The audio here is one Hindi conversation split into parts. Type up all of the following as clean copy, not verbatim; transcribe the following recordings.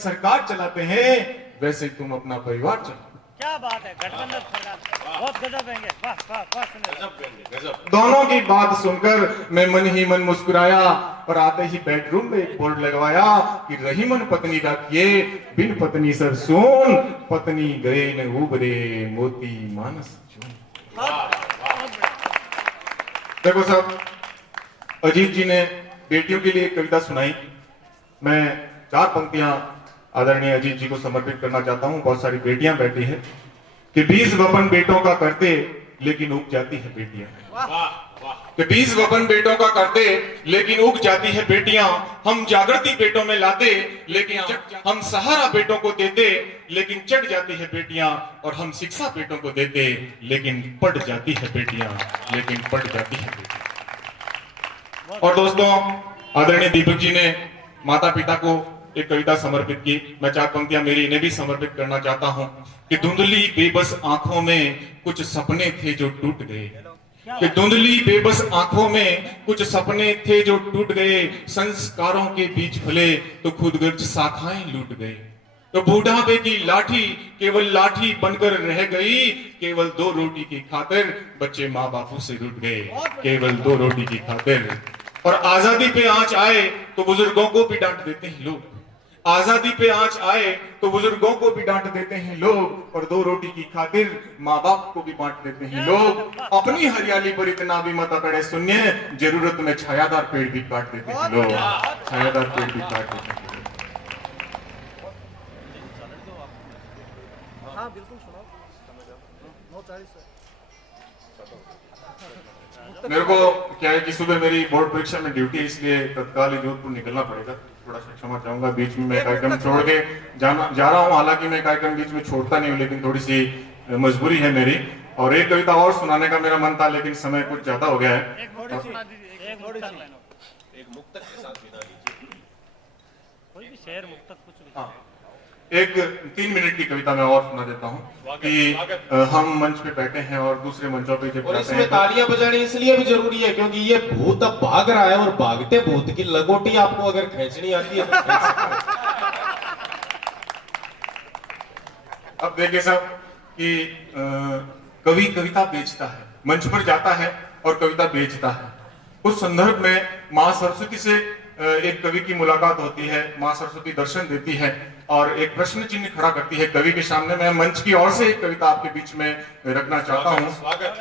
सरकार चलाते हैं वैसे तुम अपना परिवार चलाओ। क्या बात है, गठबंधन सरकार बहुत गजब है। वाह वाह वाह, गजब। दोनों की बात सुनकर मैं मन ही मन मुस्कुराया और आते ही बेडरूम में एक बोर्ड लगवाया कि रही मन पत्नी रखिए, बिन पत्नी सर सोन, पत्नी गए न उबरे मोती मानस चून। देखो साहब, अजीत जी ने बेटियों के लिए एक कविता सुनाई। मैं 4 पंक्तियां आदरणीय अजीत जी को समर्पित करना चाहता हूं। बहुत सारी बेटियां बैठी है कि 20 वपन बेटों का करते लेकिन उग जाती है बेटियां। कि 20 वपन बेटों का करते लेकिन उग जाती है बेटियां। हम जागृति बेटों में लाते लेकिन हम सहारा बेटों को देते लेकिन चढ़ जाती है बेटियां। और हम शिक्षा बेटों को देते लेकिन पढ़ जाती है बेटियां, लेकिन पढ़ जाती है बेटियां। और दोस्तों, आदरणीय दीपक जी ने माता पिता को एक कविता समर्पित की। मैं 4 पंक्तियां मेरी इन्हें भी समर्पित करना चाहता हूं कि धुंधली बेबस आंखों में कुछ सपने थे जो टूट गए। कि धुंधली बेबस आंखों में कुछ सपने थे जो टूट गए। संस्कारों के बीच फले तो खुदगर्ज शाखाएं लूट गए। तो बूढ़ापे की लाठी केवल लाठी बनकर रह गई। केवल 2 रोटी की खातिर बच्चे माँ बापू से रूठ गए। केवल 2 रोटी की खातिर। और आजादी पे आंच आए तो बुजुर्गों को भी डांट देते हैं लोग। आजादी पे आंच आए तो बुजुर्गों को भी डांट देते हैं लोग। और 2 रोटी की खातिर माँ बाप को भी बांट देते हैं लोग। अपनी हरियाली पर इतना भी मत अकड़े शून्य, जरूरत में छायादार पेड़ भी काट देते हैं लोग। छायादार पेड़ भी काट देते हैं। हाँ बिल्कुल सुनाओ। मेरे को क्या है कि सुबह मेरी बोर्ड परीक्षा में ड्यूटी है, इसलिए तत्काल ही जोधपुर निकलना पड़ेगा। थोड़ा सा क्षमा चाहूंगा, बीच में मैं कार्यक्रम छोड़ के जा रहा हूं। हालांकि मैं कार्यक्रम बीच में छोड़ता नहीं हूं, लेकिन थोड़ी सी मजबूरी है मेरी। और एक कविता और सुनाने का मेरा मन था, लेकिन समय कुछ ज्यादा हो गया है। एक मुक्तक के साथ विदा लीजिए, कोई भी शेर मुक्तक कुछ भी। एक 3 मिनट की कविता मैं और सुना देता हूँ कि हम मंच पे बैठे हैं और दूसरे मंचों पे जब और इसमें तालियां बजानी इसलिए भी जरूरी है क्योंकि ये भूत अब भाग रहा है और भागते भूत की लगोटी आपको अगर खींचनी आती है तो खींच सकते हैं। अब देखिए साहब कि कवि कविता बेचता है, मंच पर जाता है और कविता बेचता है। उस संदर्भ में मां सरस्वती से एक कवि की मुलाकात होती है। मां सरस्वती दर्शन देती है और एक प्रश्न चिन्ह खड़ा करती है कवि के सामने। मैं मंच की ओर से एक कविता आपके बीच में रखना चाहता हूं। स्वागत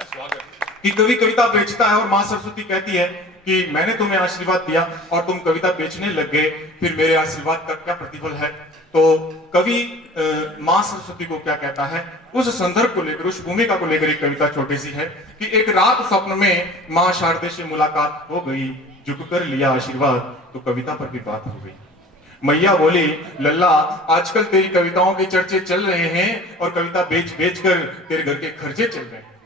कि कवि कविता बेचता है और मां सरस्वती कहती है कि मैंने तुम्हें आशीर्वाद दिया और तुम कविता बेचने लग गए, फिर मेरे आशीर्वाद का क्या प्रतिफल है। तो कवि मां सरस्वती को क्या कहता है, उस संदर्भ को लेकर, उस भूमिका को लेकर एक कविता छोटी सी है कि एक रात स्वप्न में मां शारदे से मुलाकात हो गई, झुककर लिया आशीर्वाद तो कविता पर भी बात हो गई। मैया बोली, लल्ला आजकल तेरी कविताओं के चर्चे चल रहे हैं और कविता बेच बेच कर तेरे घर के खर्चे चल रहे हैं।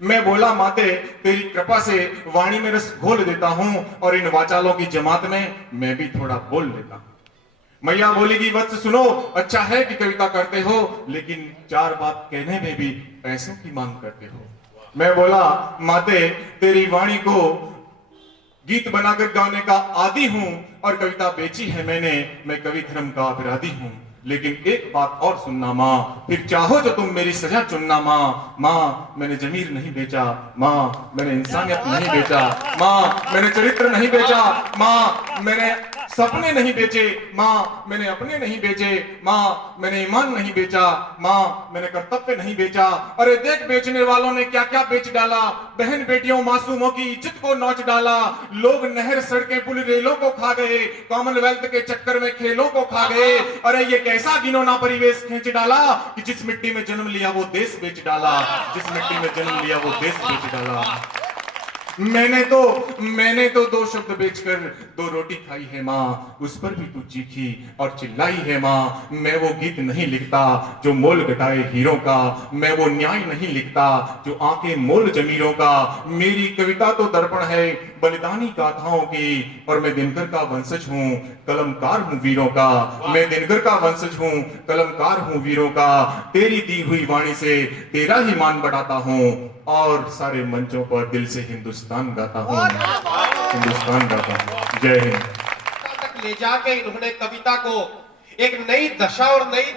मैं बोला, माते तेरी कृपा से वाणी में रस घोल देता हूं और इन वाचालों की जमात में मैं भी थोड़ा बोल लेता हूं। मैया बोलेगी, वत्स सुनो, अच्छा है कि कविता करते हो, लेकिन 4 बात कहने में भी पैसों की मांग करते हो। मैं बोला, माते तेरी वाणी को गीत बनाकर गाने का आदी हूं और कविता बेची है मैंने, मैं कवि धर्म का अपराधी हूं। लेकिन एक बात और सुनना माँ, फिर चाहो जो तुम मेरी सजा चुनना माँ। माँ मैंने जमीर नहीं बेचा, माँ मैंने इंसानियत नहीं बेचा, माँ मैंने चरित्र नहीं बेचा, माँ मैंने सपने नहीं बेचे, माँ मैंने अपने नहीं बेचे, माँ मैंने ईमान नहीं बेचा, माँ मैंने कर्तव्य नहीं बेचा। अरे देख बेचने वालों ने क्या क्या बेच डाला, बहन बेटियों मासूमों की इज्जत को नोच डाला। लोग नहर सड़कें पुल रेलों को खा गए, कॉमनवेल्थ के चक्कर में खेलों को खा गए। अरे ये कैसा घिनौना परिवेश खींच डाला कि जिस मिट्टी में जन्म लिया वो देश बेच डाला, जिस मिट्टी में जन्म लिया वो देश बेच डाला। मैंने तो 2 शब्द बेचकर 2 रोटी खाई है माँ, उस पर भी तू चीखी और चिल्लाई है माँ। मैं वो गीत नहीं लिखता जो मोल घटाए हीरों का, मैं वो न्याय नहीं लिखता जो आंखें मोल जमीरों का। मेरी कविता तो दर्पण है बलिदानी गाथाओं की, और मैं दिनकर का वंशज हूँ, कलमकार हूँ वीरों का। मैं दिनकर का वंशज हूँ, कलमकार हूँ वीरों का। तेरी दी हुई वाणी से तेरा ही मान बढ़ाता हूँ और सारे मंचों पर दिल से हिंदुस्तान गाता हूँ, हिंदुस्तान गाता हूँ। जय हिंद। तक ले जाके इन्होंने कविता को एक नई दशा और नई